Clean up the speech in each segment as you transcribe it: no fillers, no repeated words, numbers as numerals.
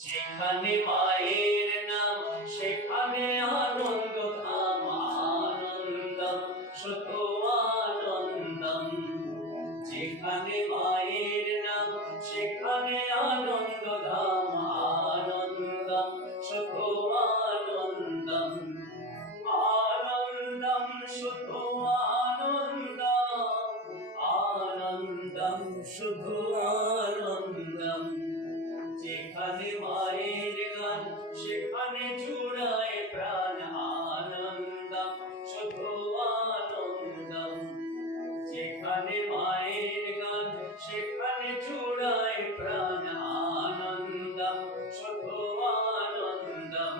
যেখানে মায়ের নাম সেখানে আনন্দ ধাম, আনন্দম শুধু আনন্দম। যেখানে মায়ের নাম সেখানে আনন্দ ধাম, আনন্দম শুধু আনন্দম। আনন্দম শুধু আনন্দম, আনন্দম শুধু আনন্দম। যেখানে মায়ের গান সেখানে জুড়ায় প্রাণ, আনন্দম শুধু আনন্দম। যেখানে মায়ের গান সেখানে জুড়ায় প্রাণ, আনন্দম শুধু আনন্দম।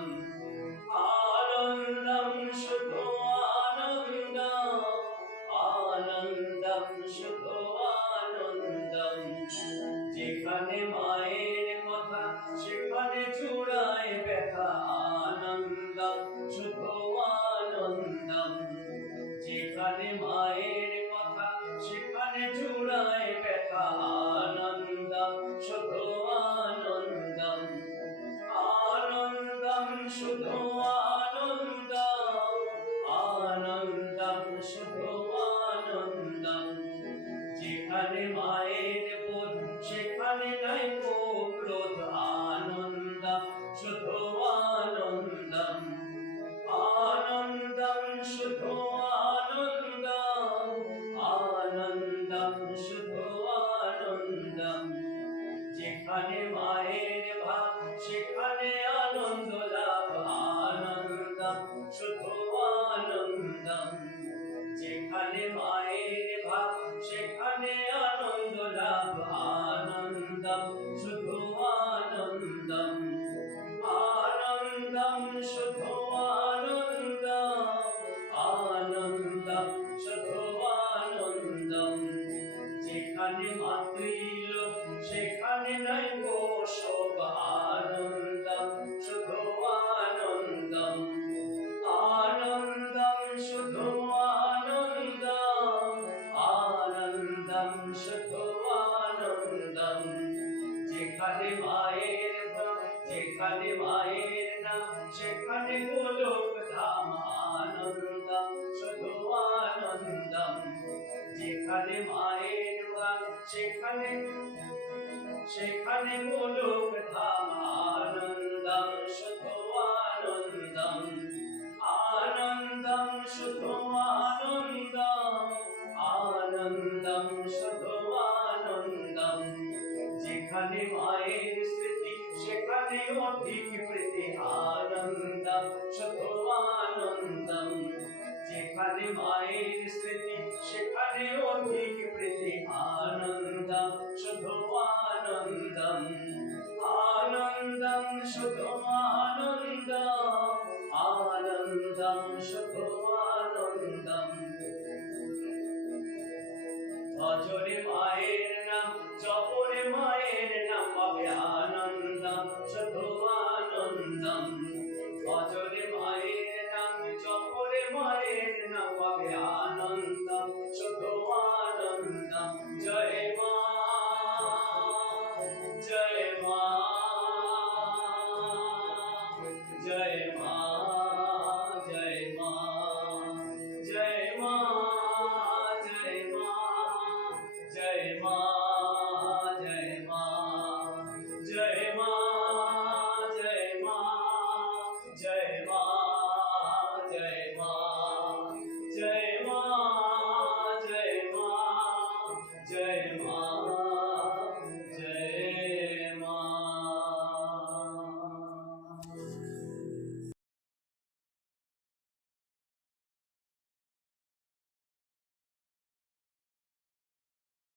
আনন্দম শুধু আনন্দম, আনন্দম শুধু আনন্দম। যেখানে মায়ের কথা সেখানে জুড়ায় ব্যথা, আনন্দম শুধু আনন্দম। যেখানে মায়ের কথা সেখানে জুড়ায় ব্যথা, আনন্দম শুধু আনন্দম। আনন্দম শুধু আনন্দম, আনন্দম শুধু আনন্দম। যেখানে মায়ের বোধ সেখানে নাই ক্রোধ, আনন্দম শুধু আনন্দম। আনন্দম শুধু আনন্দম, আনন্দম শুধু আনন্দম। যেখানে মায়ের ভাব সেখানে আনন্দ লাভ, আনন্দম শুধু আনন্দম। যেখানে মায়ের ভাব সেখানে আনন্দ লাভ, আনন্দম শুধু আনন্দম। আনন্দম শুধু আনন্দম, আনন্দম শুধু আনন্দম। যেখানে মাতৃলোক সেখানে নাই শোক, আনন্দম শুধু আনন্দম। আনন্দম শুধু আনন্দম, আনন্দম শুধু আনন্দম। যেখানে মায়ের ভাব যেখানে মায়ের নাম সেখানে গোলক ধাম, আনন্দম শুধু আনন্দম। যেখানে মায়ের ভাব সেখানে গোলক ধাম, আনন্দম শুধু আনন্দম। আনন্দম শুধু আনন্দম, আনন্দম শুধু আনন্দম। যেখানে মায়ের স্মৃতি সেখানে অধিক প্রীতি, আনন্দম শুধু আনন্দম। যেখানে মায়ের স্মৃতি সেখানে অধিক প্রীতি, আনন্দম শুধু আনন্দম। আনন্দম শুধু আনন্দম, আনন্দম শুধু আনন্দম। ভজরে মায়ের নাম জপরে মায়ের নাম পাবে, আনন্দম শুধু আনন্দম।